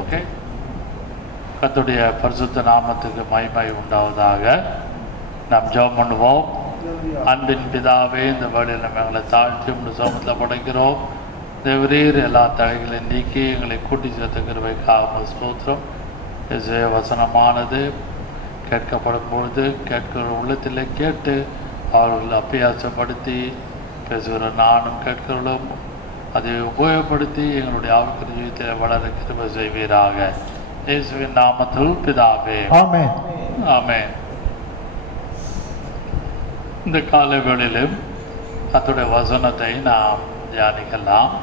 Okay, கர்த்தருடைய பரிசுத்த நாமத்துக்கு மகிமை உண்டாவதாக. நாம் ஜெபம் பண்ணுவோம். அன்பின் பிதாவே, இந்த வேளையில் நம்ம எங்களை தாழ்த்தி உங்கள் சமூகத்தில் படைக்கிறோம். தேவரீர் எல்லா தடைகளையும் நீக்கி எங்களை கூட்டி சேர்த்த கிருபைக்காக ஸ்தோத்திரம். இயேசுவே, வசனமானது கேட்கப்படும் பொழுது கேட்கிற உள்ளத்தில் கேட்டு அவர்கள் அபியாசப்படுத்தி பேசுகிற நானும் கேட்கிறவர்களும் அதை உபயோகப்படுத்தி எங்களுடைய ஆவிக்குரிய ஜீவிதத்தில் வளர கிருபை செய்வீராக. இயேசுவின் நாமத்தில் பிதாவே, ஆமென். ஆமென். இந்த காலை வேளையிலும் கர்த்தருடைய வசனத்தை நாம் தியானிக்கலாம்.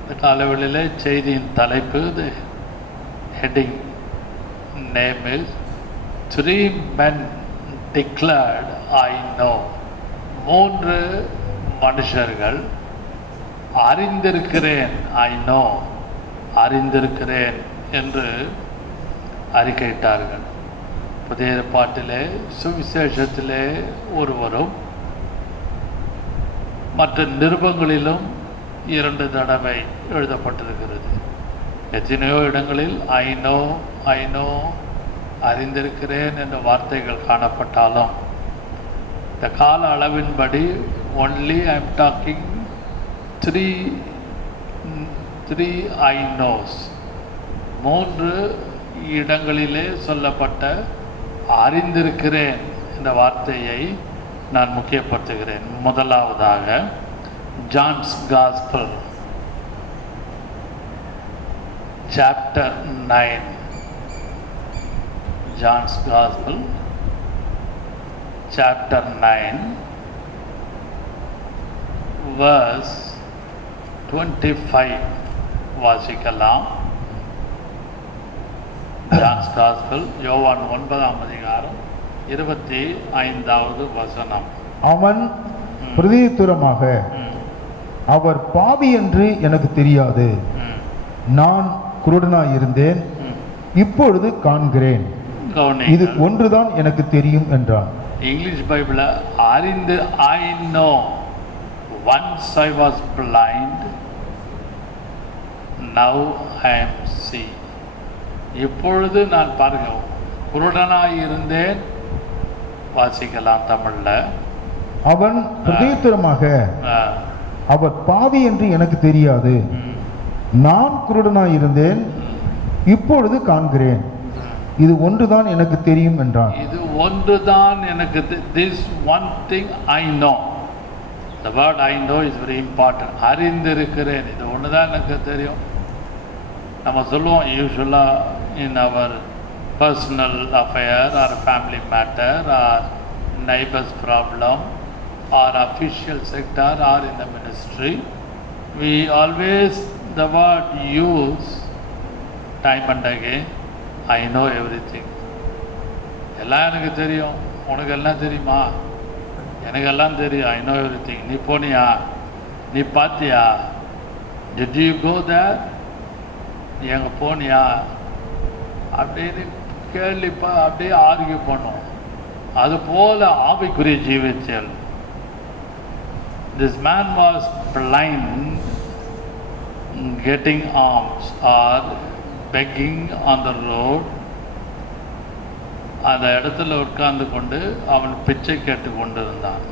இந்த காலை வேளையிலே செய்தியின் தலைப்பு, heading name is 3 men declared I know. 3 மனுஷர்கள் அறிந்திருக்கிறேன், I know, அறிந்திருக்கிறேன் என்று அறிக்கையிட்டார்கள். புதிய ஏற்பாட்டிலே சுவிசேஷத்திலே ஒருவரும் மற்ற நிருபங்களிலும் 2 தடவை எழுதப்பட்டிருக்கிறது. எத்தனையோ இடங்களில் ஐ நோ அறிந்திருக்கிறேன் என்ற வார்த்தைகள் காணப்பட்டாலும் இந்த கால அளவின்படி only I am talking 3 I knows. 3 இடங்களிலே சொல்லப்பட்ட அறிந்திருக்கிறேன் என்ற வார்த்தையை நான் முக்கியப்படுத்துகிறேன். முதலாவதாக John's gospel chapter 9. John's gospel chapter 9 verse 25 வாசிக்கலாம். ஜான்ஸ் காஸ்பல் யோவான் 9ஆம் அதிகாரம் 25வது வசனம். அவன் பிரதியுத்தரமாக, அவர் பாவி என்று எனக்கு தெரியாது, நான் குருடனாயிருந்தேன், இப்பொழுது காண்கிறேன், இது ஒன்றுதான் எனக்கு தெரியும் என்றான். இங்கிலீஷ் பைபிள் அறிந்து I know, once I was blind, now I am see. இப்பொழுது நான் பாருங்க குருடனாய் இருந்தேன். வாசிக்கலாம் தமிழ்ல. அவன் பிரதியுத்தரமாக, அவர் பாவி என்று எனக்கு தெரியாது, நான் குருடனாய் இருந்தேன், இப்பொழுது காண்கிறேன், இது ஒன்றுதான் எனக்கு தெரியும் என்றான். இது ஒன்றுதான் எனக்கு, this one thing I know. The word I know is very important. அறிந்திருக்கிறேன், இது ஒன்றுதான் எனக்கு தெரியும். நம்ம சொல்லுவோம் யூஸ்வலாக in our personal affair or family matter or neighbor's problem or official sector or in the ministry, we always the word use time and again, I know everything. எல்லாம் எனக்கு தெரியும். உனக்கு எல்லாம் தெரியுமா? எனக்கு எல்லாம் தெரியும். I know everything. நீ போனியா? நீ பார்த்தியா? Did you go there? நீ எங்கே போனியா? அப்படின்னு கேள்விப்பா அப்படியே ஆர்கியூ பண்ணும். அது போல ஆவிக்குரிய ஜீவித்தல். This man was blind, getting alms or begging on the road. அந்த இடத்துல உட்கார்ந்து கொண்டு அவன் பிச்சை கேட்டு கொண்டிருந்தான்.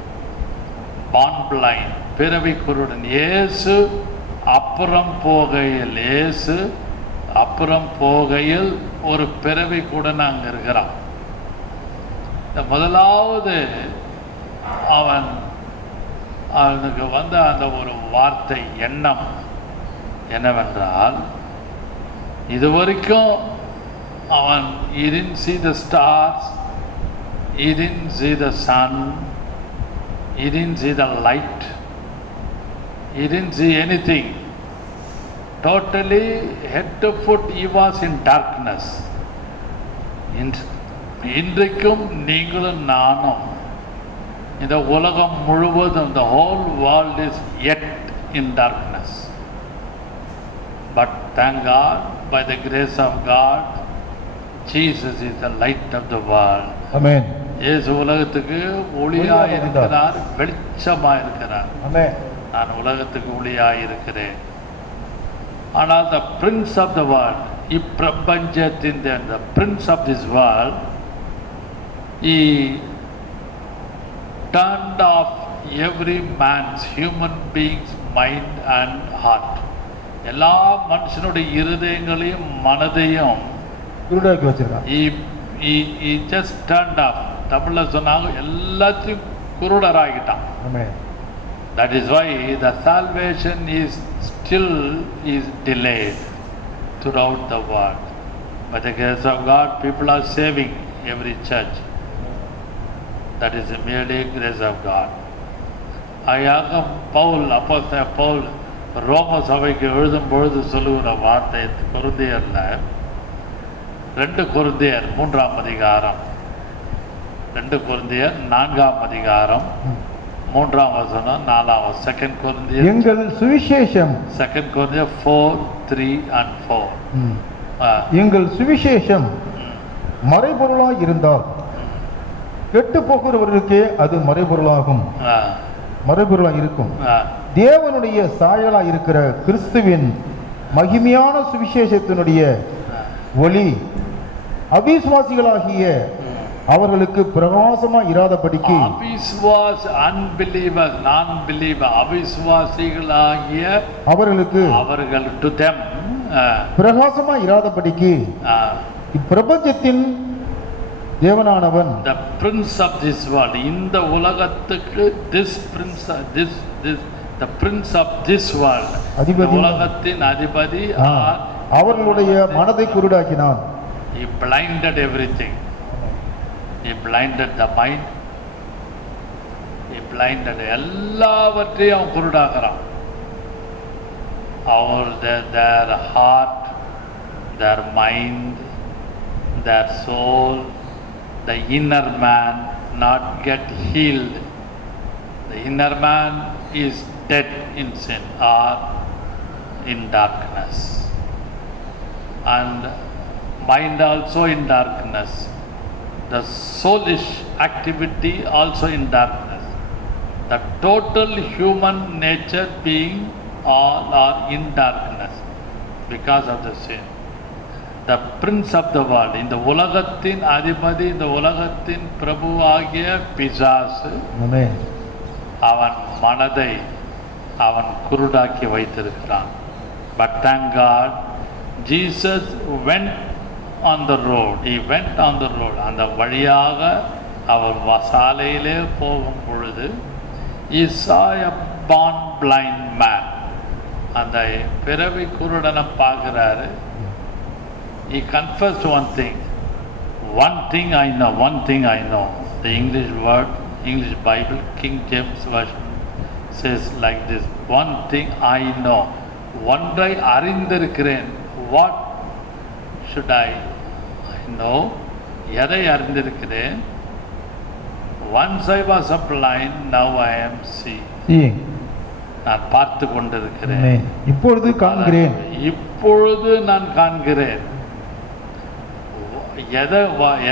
born blind, பிறவி குருடன். இயேசு அப்புறம் போகையில் ஒரு பிறவி குருடன் அங்கே இருக்கிறான். இந்த முதலாவது அவனுக்கு வந்த அந்த ஒரு வார்த்தை எண்ணம் என்னவென்றால், இதுவரைக்கும் அவன் he didn't see the stars, he didn't see the sun, he didn't see the light, he didn't see anything. Totally head to foot he was in darkness. இன்றைக்கும் நீங்களும் நானும் இந்த உலகம் முழுவதும், the whole world is yet in darkness. But thank God, by the grace of God, Jesus is the light of the world. Amen. இயேசு உலகத்துக்கு ஒளியாய் இருக்கிறார், வெளிச்சமாய் இருக்கிறார். Amen. நான் உலகத்துக்கு ஒளியாய் இருக்கிறேன். ஆனால் the prince of the world, இப்பிரபஞ்சத்தின் the prince of this world, he turned off every man's human being's mind and heart. எல்லா மனுஷனுடைய இருதயங்களையும் மனதையும் குருடாக்கி வச்சிருக்கான். he just turned off. தமிழ்ல சொன்னாங்க எல்லாத்தையும் குருடராகிட்டான். ஆமென். That is why the salvation is still delayed throughout the world. By the grace of God, people are saving every church. That is merely grace of God. ஆக பவுல் அப்போஸ்தலன் பவுல் ரோம சபைக்கு எழுதும் பொழுது சொல்லுகிற வார்த்தை கொரிந்தியர்ல 2 கொரிந்தியர் 3ஆம் அதிகாரம் 2 கொரிந்தியர் 4ஆம் அதிகாரம் 3ஆம் வசனம் 4ஆம் வசனம் 2 கொரிந்தியர் எங்கள் சுவிசேஷம் 2 கொரிந்தியர் 4:3 and 4 எங்கள் சுவிசேஷம் மறைபொருளாய் இருந்தால் கெட்டு போகிறவர்களுக்கே அது மறைபொருளாகும். மறைபொருளாக இருக்கும். தேவனுடைய சாயலா இருக்கிற கிறிஸ்துவின் மகிமையான சுவிசேஷத்தினுடைய ஒளி அவிசுவாசிகளாகிய அவர்களுக்கு பிரகாசமா இராதபடிக்கு அவிசுவாசிகளாகிய அவர்கள் to them பிரகாசமா இராதபடிக்கு இப்பிரபஞ்சத்தின் தேவனானவன் the prince of this world, இந்த உலகத்துக்கு the prince of this world, உலகத்தின் அதிபதி அவர்களுடைய மனதை குருடாக்கினான். he blinded everything. He blinded the mind. He blinded எல்லாவற்றையும் அவன் குருடாக்குறான். their heart, their mind, their soul, the inner man not get healed. The inner man is dead in sin or in darkness, and mind also in darkness. The soulish activity also in darkness. The total human nature being all are in darkness because of the sin. The prince of the world, இந்த உலகத்தின் அதிபதி, இந்த உலகத்தின் பிரபு ஆகிய பிசாசு அவன் மனதை அவன் குருடாக்கி வைத்திருக்கிறான். But thank God, Jesus went on the road. He went on the road. அந்த வழியாக அவர் சாலையிலே போகும் பொழுது he saw a born blind man. அந்த பிறவி குருடனை பார்க்கிறாரு. He confessed one thing I know. The English word, English Bible, King James Version says like this, one thing I know. ஒன்றை அறிந்திருக்கிறேன். What should I know? எதை அறிந்திருக்கிறேன்? Once I was blind, now I am seeing. நான் பார்த்து கொண்டிருக்கிறேன். இப்பொழுது காண்கிறேன். இப்பொழுது நான் காண்கிறேன்.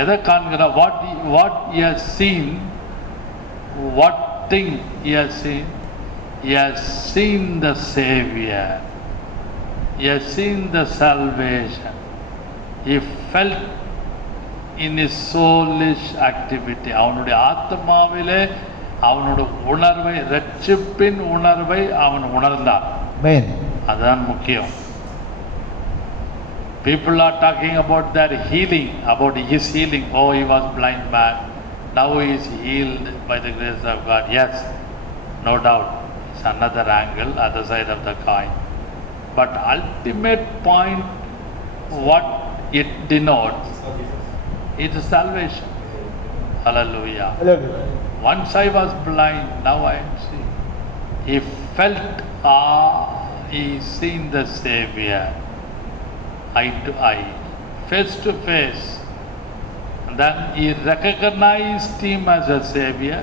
எதை காண்கிறார்? what he has seen, what thing he has seen? He has seen the Savior. He has seen the salvation. He felt in his soulish activity. அவனுடைய ஆத்மாவிலே அவனுடைய உணர்வை, ரட்சிப்பின் உணர்வை அவன் உணர்ந்தான். அதுதான் முக்கியம். People are talking about their healing, about his healing. Oh, he was blind man. Now he is healed by the grace of God. Yes, no doubt. It's another angle, other side of the coin. But ultimate point, what it denotes, is salvation. Hallelujah. Once I was blind, now I am seeing. He felt, he seen the Savior. Eye to eye, face to face. And then he recognized him as a Savior.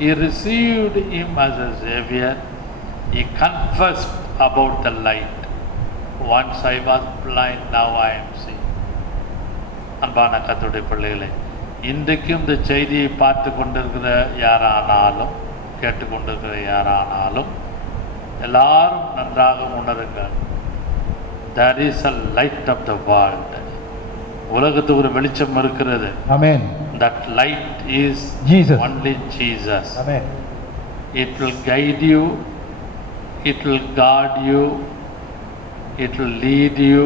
He received him as a Savior. He confessed about the light. Once I was blind, now I am seeing. அன்பான கர்த்தருடைய பிள்ளைகளே, இன்றைக்கும் இந்த செய்தியை பார்த்து கொண்டிருக்கிற யாரானாலும், கேட்டுக்கொண்டிருக்கிற யாரானாலும் எல்லாரும் நன்றாக உணருங்கள். there is a light of the world. உலகத்துக்கு ஒரு வெளிச்சம் இருக்கிறது. Amen. That light is Jesus. only Jesus. Amen. It will guide you, it will guard you, it will lead you,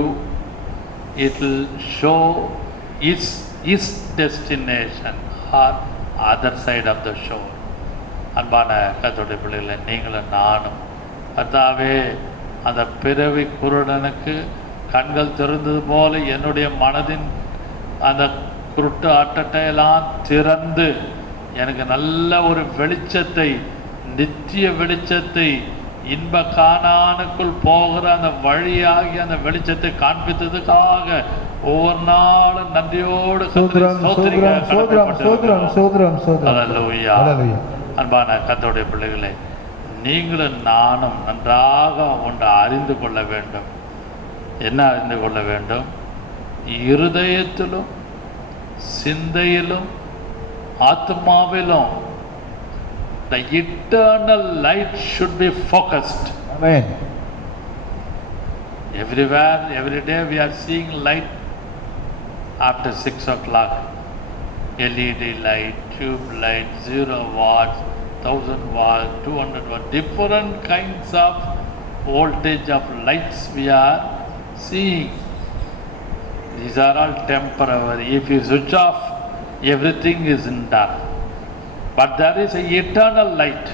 it will show its destination or other side of the shore. அன்பான கர்த்தருடைய பிள்ளைகளை நீங்களும் நானும் கர்த்தாவே அந்த பிறவி குருடனுக்கு கண்கள் திறந்தது போல என்னுடைய மனதின் அந்த குருட்டு அட்டட்டையெல்லாம் திறந்து எனக்கு நல்ல ஒரு வெளிச்சத்தை, நித்திய வெளிச்சத்தை, இன்ப கானானுக்குள் போகிற அந்த வழியாகி அந்த வெளிச்சத்தை காண்பித்ததுக்காக ஒவ்வொரு நாளும் நன்றியோடு அன்பான கர்த்தருடைய பிள்ளைகளை நீங்களும் நானும் நன்றாக ஒன்று அறிந்து கொள்ள வேண்டும். என்ன அறிந்து கொள்ள வேண்டும்? இருதயத்திலும் சிந்தையிலும் ஆத்மாவிலும் the eternal light should be focused. Amen. Everywhere, every day we are seeing light after 6 o'clock. LED light, tube light, 0 watts, 1000 watts, 200 watts, different kinds of voltage of lights we are seeing. These are all temporary. If you switch off, everything is in dark. But there is an eternal light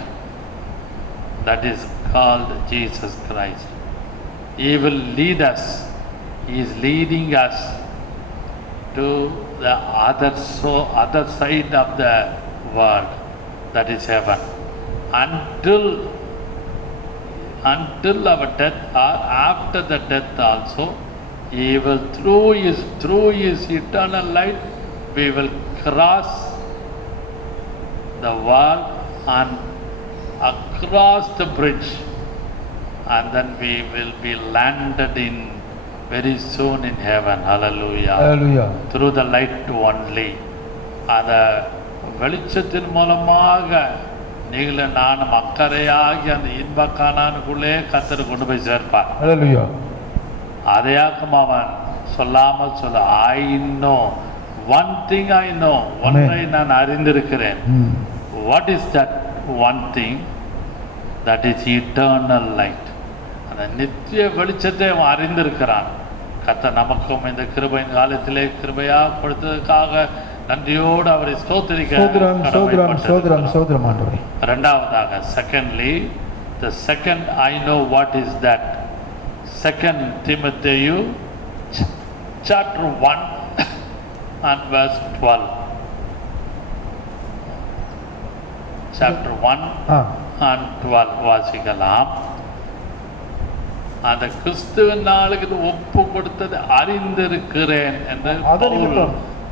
that is called Jesus Christ. He will lead us. He is leading us to the other side of the world, that is heaven. Until our death or after the death also, He will through His eternal light, we will cross the world and across the bridge, and then we will be landed in very soon in heaven. Hallelujah. Hallelujah. Through the light only. அந்த வெளிச்சத்தின் மூலமாக நீங்களும் நானும் அக்கறையாகி அந்த இன்ப கானானுக்குள்ளே கர்த்தர் கொண்டு போய் சேர்ப்பார். Hallelujah. அதையாக்கும் அவன் சொல்லாமல் சொல்ல, I know one thing, I know ஒன்றை நான் அறிந்திருக்கிறேன். What is that one thing? That is eternal light. அந்த நித்திய வெளிச்சத்தை அவன் அறிந்திருக்கிறான். கர்த்தர் நமக்கும் இந்த கிருபையின் காலத்திலே கிருபையா கொடுத்ததுக்காக நன்றியோடு அவரை ஸ்தோத்திரிக்க. இரண்டாவதாக, secondly, the second I know what is that. 2 Timothy chapter 1 and verse 12. Chapter 1 and 12 வாசிக்கலாம். அந்த கிறிஸ்துவின் நாளுக்கு ஒப்பு கொடுத்தது அறிந்திருக்கிறேன் என்று பவுல்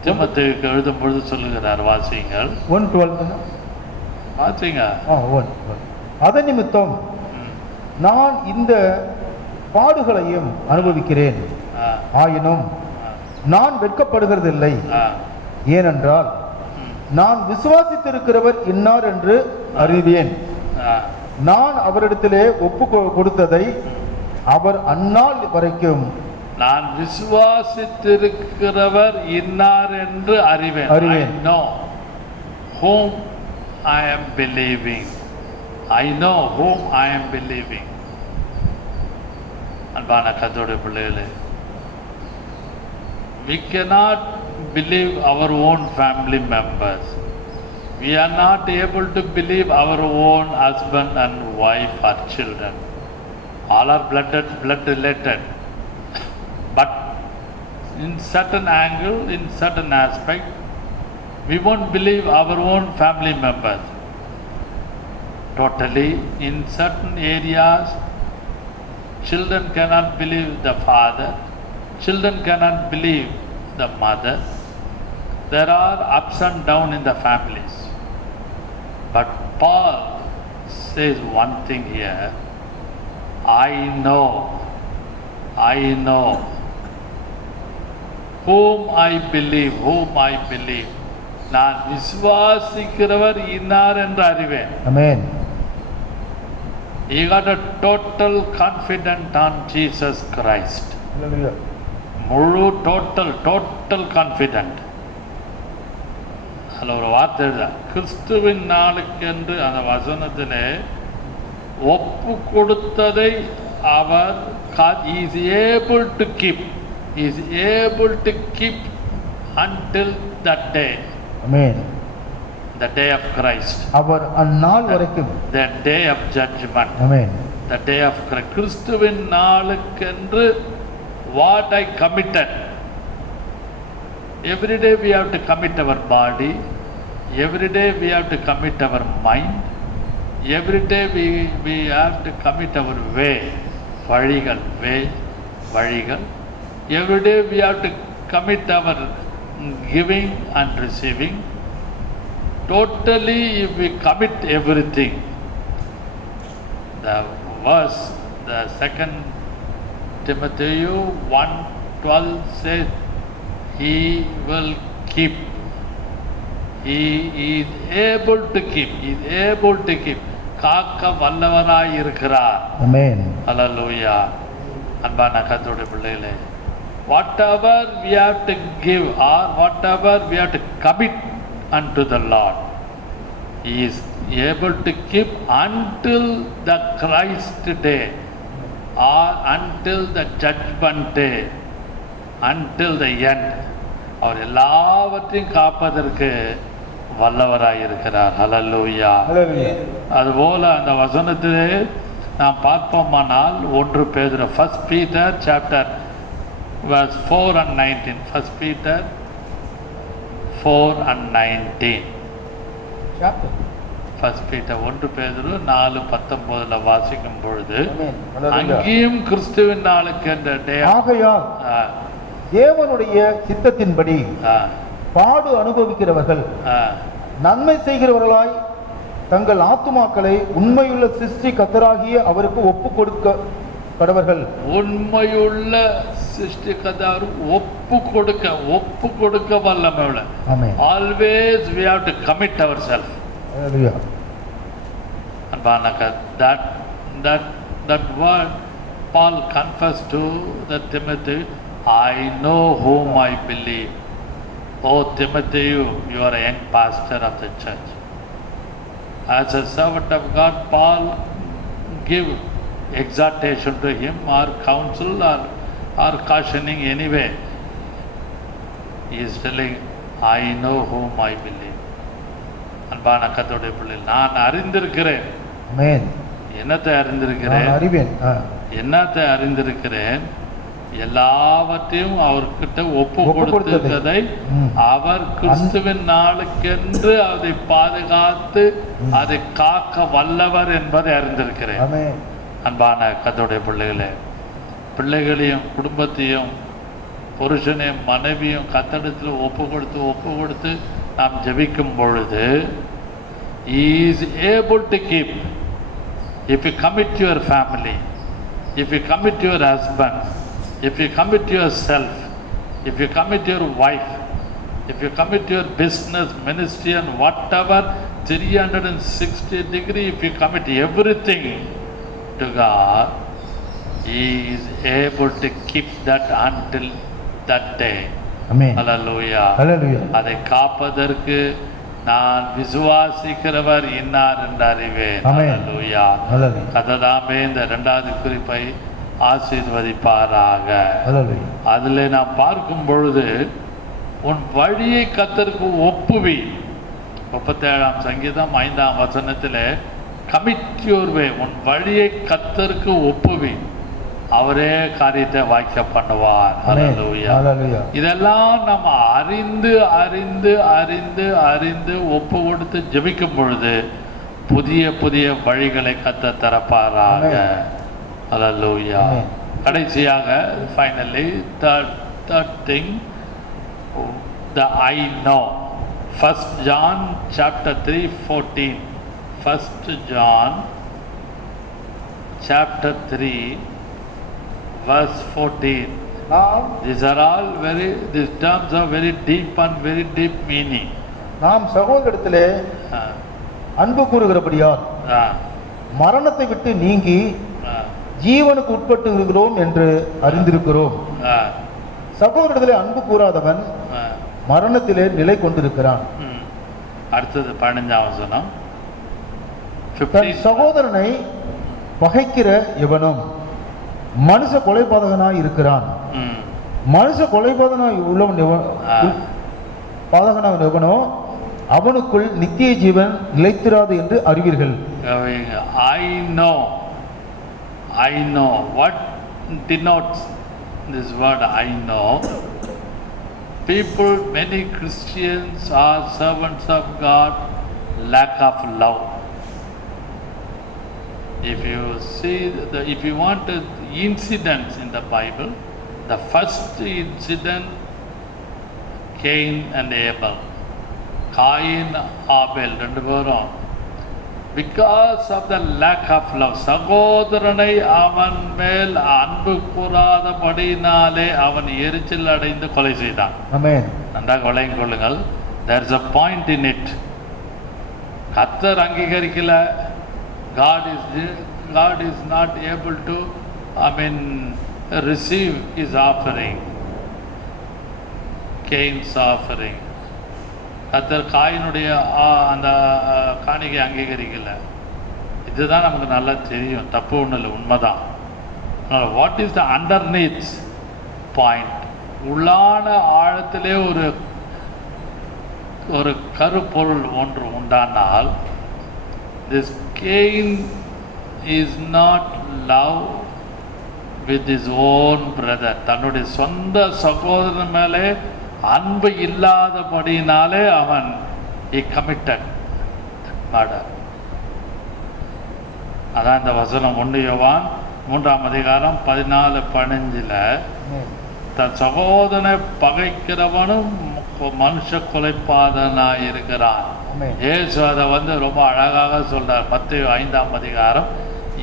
தீமோத்தேயுவுக்கு எழுதும் பொழுது சொல்லுகிறார். வாசிங்கள். 1:12 வாசிங்க. அதன் நிமித்தம் நான் இந்த பாடுகளையும் அனுபவிக்கிறேன், ஆயினும் நான் வெட்கப்படுகிறதில்லை. ஏனென்றால் நான் விசுவாசித்திருக்கிறவர் இன்னார் என்று அறிவேன். நான் அவரிடத்திலே ஒப்பு கொடுத்ததை அவர் அந்நாள் வரைக்கும் நான் விசுவாசித்திருக்கிறவர் இன்னார் என்று அறிவேன். I know whom I am believing. I know whom I am believing. அன்பான கர்த்தருடைய பிள்ளைகளே, we cannot believe our own family members. We are not able to believe our own husband and wife or children. All are blood related. But in certain angle, in certain aspect, we won't believe our own family members. Totally, in certain areas, children cannot believe the father, children cannot believe the mother. There are ups and downs in the families. But Paul says one thing here, I know whom I believe. நான் விசுவாசிக்கிறவர் இன்னார் என்று அறிவேன். Amen. He got a total confidence on Jesus Christ. Hallelujah. முழு total confident. அதில் ஒரு வார்த்தை எழுத கிறிஸ்துவின் நாளுக்கென்று அந்த வசனத்திலே ஒப்பு கொடுத்ததை அவர் is able to keep until that day. Amen. The day of Christ. அவர் அந்நாள் வரைக்கும். The day of judgment. Amen. The day of Christ. கிறிஸ்துவின் நாளுக்கென்று what I committed. Every day we have to commit our body. Every day we have to commit our mind. Every day we have to commit our way. வழிகள். Every day we have to commit our giving and receiving. Totally, if we commit everything, the verse, the 2 Timothy 1:12 says, He will keep. He is able to keep. He is able to keep. காக்க வல்லவராய் இருக்கிறார். Amen. Hallelujah. அன்பான கர்த்தருடைய பிள்ளைகளே, whatever we have to give or whatever we have to commit unto the Lord, He is able to keep until the Christ day or until the judgment day, until the end. அவர் எல்லாவற்றையும் காப்பதற்கு வல்லவராய் இருக்கிறார். ஹல்லேலூயா. அதுபோல அந்த வசனத்திலே நாம் பார்ப்போமானால் 1 பேதுரு 1 Peter chapter verse 4 and 19. 1 Peter 4 and 19. Chapter. 1 Peter 1 பேதுரு 4:19 வாசிக்கும் பொழுது அங்கேயும் கிறிஸ்துவின் நாளுக்கு என்ற ஆகையால் தேவனுடைய சித்தத்தின்படி பாடு அனுபவிக்கிறவர்கள் நன்மை செய்கிறவர்களாய் தங்கள் ஆத்துமாக்களை உண்மையுள்ள சிருஷ்டி கர்த்தராகிய அவருக்கு ஒப்பு கொடுக்க கடவர்கள். உண்மையுள்ள சிருஷ்டி கர்த்தர் ஒப்பு கொடுக்க வல்லமையுள்ள. Always we have to commit ourselves. Hallelujah. That word Paul confessed to the Timothy, I know whom I believe. Oh Timothy, you are a young pastor of the church. As a servant of God, Paul give exhortation to him or counsel or cautioning anyway. He is telling, I know whom I believe. அன்பான கர்த்தருடைய பிள்ளைகள், நான் அறிந்திருக்கிறேன். ஆமென். என்னத்தை அறிந்திருக்கிறேன்? எல்லாவற்றையும் அவர்கிட்ட ஒப்பு கொடுத்ததை அவர் கிறிஸ்துவின் நாளுக்கென்று அதை பாதுகாத்து அதை காக்க வல்லவர் என்பதை அறிந்திருக்கிறேன். அன்பான கர்த்தருடைய பிள்ளைகளையும் குடும்பத்தையும் புருஷனையும் மனைவியும் கர்த்தரிடத்தில் ஒப்பு கொடுத்து நாம் ஜெபிக்கும் பொழுது He is able to keep. If you commit your family, if you commit your husband, if you commit yourself, if you commit your wife, if you commit your business, ministry and whatever, 360 degree, if you commit everything to God, He is able to keep that until that day. Amen. Hallelujah. Hallelujah. அதை காப்பதற்கு நான் விசுவாசிக்கிறவர் இன்னார் என்று அறிவேன். ஹல்லேலூயா. கர்த்தர் இந்த 2வது குறிப்பை ஆசீர்வதிப்பாராக. அதிலே நாம் பார்க்கும் பொழுது உன் வழியை கர்த்தருக்கு ஒப்புவி. 37ஆம் சங்கீதம் 5ஆம் வசனத்திலே கமிட் யுவர் வே, உன் வழியை கர்த்தருக்கு ஒப்புவி, அவரே காரியத்தை வாய்க்க பண்ணுவார். ஹல்லேலூயா. இதெல்லாம் நம்ம அறிந்து ஒப்பு கொடுத்து ஜெபிக்கும் பொழுது புதிய வழிகளை கர்த்தர் திறப்பாராக. ஹல்லேலூயா. கடைசியாக finally third thing, the I know. 1 John chapter 3:14. 1 John chapter 3 verse 14. These terms are very deep and very deep meaning. நாம் சகோதரத்திலே அன்பு கூறுகிறபடியால் மரணத்தை விட்டு நீங்கி ஜீவனுக்கு உட்பட்டு இருக்கிறோம் என்று அறிந்திருக்கிறோம். சகோதரத்திலே அன்பு கூறாதவன் மரணத்திலே நிலை கொண்டிருக்கிறான். அடுத்தது 15ஆம் வசனம். தன் சகோதரனை பகைக்கிற எவனும் மனுஷ கொலைபாதகனாய் இருக்கிறான். மனுஷ கொலைபாதகனாய் உள்ளவன் பாதகனாய் எவனோ அவனுக்குள் நித்திய ஜீவன் நிலைத்திராது என்று அறிவீர்கள். I know what denotes this word I know. People, many Christians are servants of God, lack of love. If you see if you want incidents in the Bible, the first incident, Cain and Abel. Cain, Abel, ரெண்டு பேரும் because of the lack of love, சகோதரனை அவன் மேல் அன்பு கூறாதபடினாலே அவன் எரிச்சல் அடைந்து கொலை செய்தான். ஆமென். நன்றாக விளங்கிக் கொள்ளுங்கள். there is a point in it. கர்த்தர் அங்கீகரிக்கல. God is not able to receive his offering, Cain's offering. கர்த்தர் காயினுடைய அந்த காணிக்கை அங்கீகரிக்கல. இதுதான் நமக்கு நல்லா தெரியும். தப்பு ஒன்றும் இல்லை, உண்மைதான். What is the underneath point? உள்ளான ஆழத்திலே ஒரு கருப்பொருள் ஒன்று உண்டானால், this Cain is not love with his own brother. தன்னுடைய சொந்த சகோதரன் மேலே அன்பு இல்லாதபடினாலே அவன் he committed murder. அதான் இந்த வசனம் 1 யோவான் 3ஆம் அதிகாரம் 14-15 தன் சகோதரனை பகைக்கிறவனும் மனுஷ கொலைபாதனாய் இருக்கிறான். இயேசு அதை ரொம்ப அழகாக சொல்றார். மத்தேயு 5ஆம் அதிகாரம்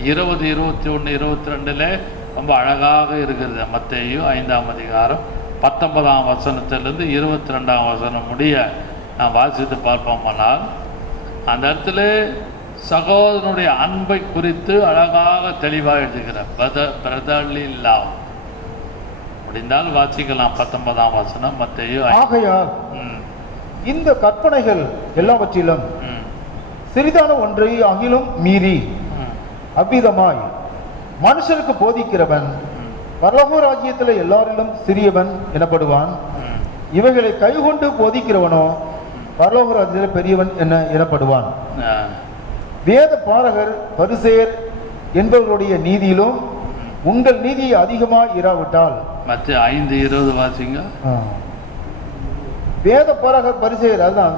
20, 21, 22 ரொம்ப அழகாக இருக்கிறது. மத்தேயு 5ஆம் அதிகாரம் 19ஆம் வசனத்திலிருந்து 22ஆம் வசனம் முடிய நான் வாசித்து பார்ப்போமானால், அந்த இடத்துல சகோதரனுடைய அன்பை குறித்து அழகாக தெளிவாக எழுதுகிறார். Brotherly love. முடிந்தால் வாசிக்கலாம் 19ஆம் வசனம் மத்தேயு. ஆகையால் இந்த கற்பனைகள் எல்லாவற்றிலும் சிறிதான ஒன்றை அகிலும் மீறி அவ்விதமாய் மனுஷனுக்கு போதிக்கிறவன் பரலோக ராஜ்யத்தில் எல்லாரிலும் சிறியவன் எனப்படுவான். இவைகளை கைகொண்டு போதிக்கிறவனோ பரலோக ராஜ்யத்தில் பெரியவன் எனப்படுவான். வேத பாரகர் பரிசேயர் என்பவர்களுடைய நீதியிலும் உங்கள் நீதி அதிகமாக இராவிட்டால். மத்திய 5:20 வாசிங்க. வேத பாரகர் பரிசேயர், அதுதான்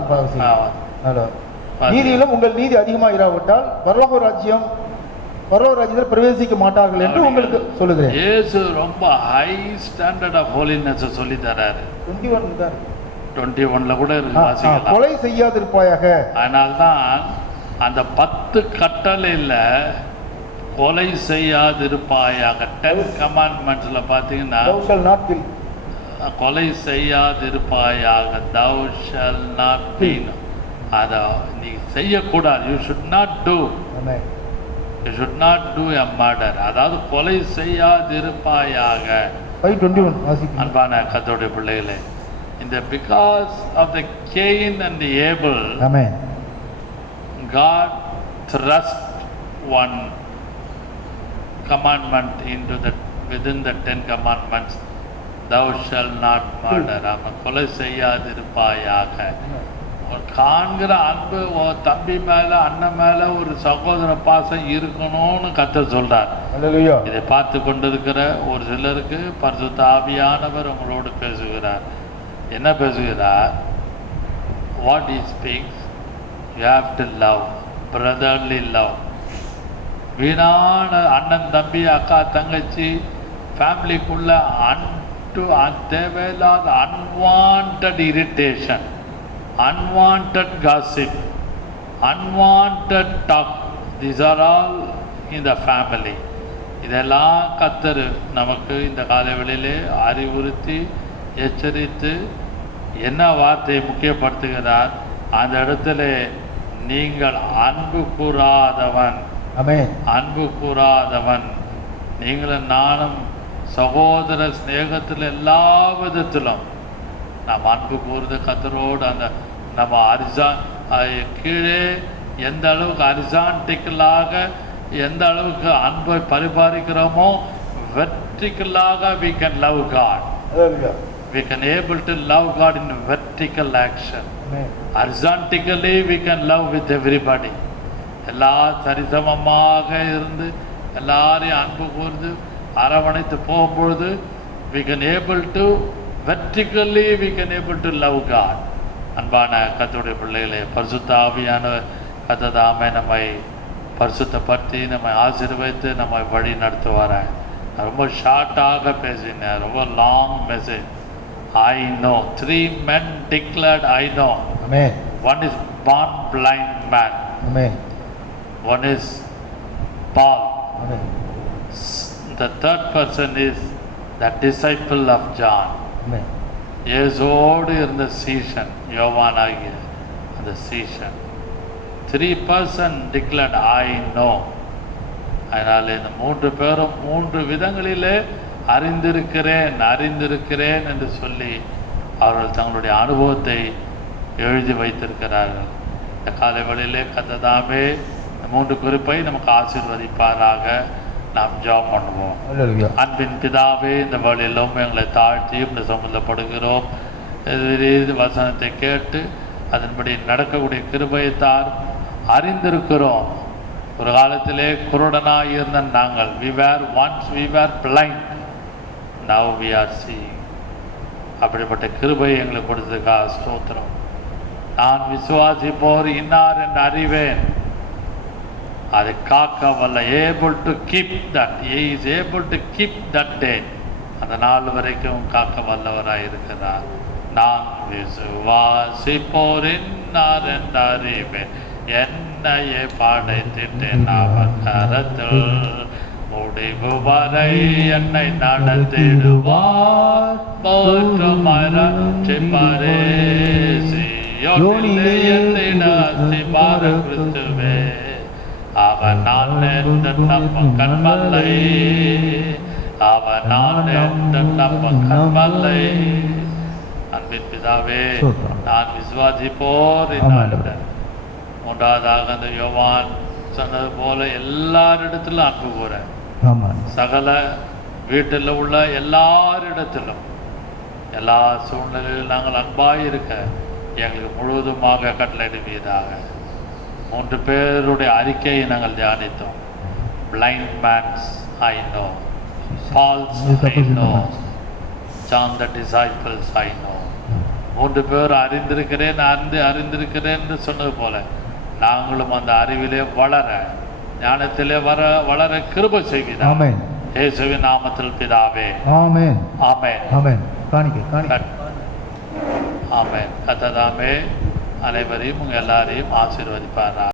நீதியிலும் உங்கள் நீதி அதிகமாக இராவிட்டால் பரலோக ராஜ்யத்தில் பிரவேசிக்க மாட்டார்கள் என்று உங்களுக்கு சொல்லுகிறேன். இயேசு ரொம்ப ஹை ஸ்டாண்டர்ட் ஆஃப் ஹோலினஸ் சொல்லி தராரு. 21 கூட இருக்கு, வாசிக்கலாம். கொலை செய்யாதிருப்பாயாக. அதனால்தான் அந்த 10 கட்டளையில கொலை செய்யாதிருப்பாயாக, 10 கமாண்ட்மெண்ட்ஸ்ல பாத்தீங்கன்னா கொலை செய்யாதிருப்பாயாக, thou shall not be, அத நீ செய்யக்கூடாது. you should not do a murder. அதாவது கொலை செய்யாதிருப்பாயாக. அன்பான கர்த்தருடைய பிள்ளைகளே, இந்த because of the Cain and the Abel, God thrust one commandment within the 10 commandments, thou shall not murder. கொலை செய்யாதிருப்பாயாக. காண்கிற அன்பு தம்பி மேல அண்ணன் மேல ஒரு சகோதர பாசம் இருக்கணும்னு கர்த்தர் சொல்றார். இதை பார்த்து கொண்டிருக்கிற ஒரு சிலருக்கு பரிசுத்த ஆவியானவர் உங்களோடு பேசுகிறார். என்ன பேசுகிறார்? What he speaks, you have to love, brotherly love. வீணான அண்ணன் தம்பி அக்கா தங்கச்சி ஃபேமிலிக்குள்ள தேவையில்லாத unwanted irritation, unwanted gossip, unwanted talk, these are all in the family. இதெல்லாம் கர்த்தர் நமக்கு இந்த காலவெளியிலே அறிவுறுத்தி எச்சரித்து என்ன வார்த்தையை முக்கியப்படுத்துகிறார்? அந்த இடத்துல நீங்கள் அன்பு கூறாதவன், அன்பு கூறாதவன், நீங்களும் நானும் சகோதர ஸ்நேகத்தில் எல்லா விதத்திலும் நாம் அன்பு கூர்ந்து கத்தரோடு அந்த நம்ம கீழே எந்த அளவுக்கு ஹரிசான்டிக்கலாக எந்த அளவுக்கு அன்பை பரிபாலிக்கிறோமோ வெர்டிக்கலாக we can love God. We can able to love God in vertical action. Horizontally we can love with everybody. எல்லா சரிசமமாக இருந்து எல்லாரையும் அன்பு கூர்ந்து அரவணைத்து போகும்பொழுது we can able to vertically we can able to love God. அன்பான கர்த்தருடைய பிள்ளைகளே, பரிசுத்த ஆவியானவர் கர்த்ததாமே நம்மை பரிசுத்தப்படுத்தி நம்மை ஆசீர்வதித்து நம்மை வழி நடத்துவாராய். ரொம்ப ஷார்ட்டாக பேசினேன், ரொம்ப long message. I know 3 men declared I know. Amen. One is born blind man. Amen. One is Paul. Amen. The third person is the disciple of John. Amen. இயேசுவோடு இருந்த சீஷன் யோவானாகிய அந்த சீஷன். 3 person declared I know. அதனால் இந்த 3 பேரும் 3 விதங்களிலே அறிந்திருக்கிறேன் என்று சொல்லி அவர்கள் தங்களுடைய அனுபவத்தை எழுதி வைத்திருக்கிறார்கள். இந்த காலை வேளையிலே கர்த்ததாமே இந்த 3 குறிப்பை நமக்கு ஆசீர்வதிப்பாராக. நாம் ஜெபம் பண்ணுவோம். அன்பின் பிதாவே, இந்த வழியிலும் எங்களை தாழ்த்தி இந்த சம்பந்தப்படுகிறோம். வசனத்தை கேட்டு அதன்படி நடக்கக்கூடிய கிருபையைத்தார். அறிந்திருக்கிறோம், ஒரு காலத்திலே குருடனாக இருந்த நாங்கள் we were blind, now we are seeing. அப்படிப்பட்ட கிருபை எங்களுக்கு கொடுத்ததுக்காக ஸ்தோத்திரம். நான் விசுவாசிப்போர் இன்னார் என்று அறிவேன், அதை காக்க வல்ல able to keep that, he is able to keep that day, அந்த நாள் வரைக்கும் காக்க வல்லவராய் இருக்கிறார். நான் விசுவாசிப்போர் இன்னார் என்று அறிவேன், என்னையே படைத்திட்டேன் அவர் கரத்தில், முடிவு வரை என்னை நடத்திடுவார். போற்றுமாறே சியோனிலே என்னிட அஸ்திபார கிறிஸ்துவே, அவன் நான் என்று நம்ப கண்மல்லை, அவன் நான் என்று நம்ப கண்மல்லை. அன்பின் பிதாவே, நான் விசுவாசிப்போர் என்னால். மூன்றாவதாக அந்த யோவான் சொன்னது போல எல்லாரிடத்திலும் அன்பு கூற, சகல வீட்டில் உள்ள எல்லாரிடத்திலும் எல்லா சூழ்நிலையிலும் நாங்கள் அன்பாக இருக்க எங்களுக்கு முழுவதுமாக கட்டளையிடுவீராக. 3 பேருடைய அறிக்கையை நாங்கள் தியானித்தோம். Blind man's I know, Paul's I know, John the disciples I know. 3 பேர் அறிந்திருக்கிறேன் என்று சொன்னது போல நாங்களும் அந்த அறிவிலே வளர, ஞானத்திலே வளர கிருபை செய்வீராக. ஆமென். இயேசுவின் நாமத்தில் பிதாவே, ஆமென். ஆமென். ஆமென். ஆமென். கர்த்தர் தாமே அனைவரையும் எல்லாரையும் ஆசீர்வதிப்பாராக.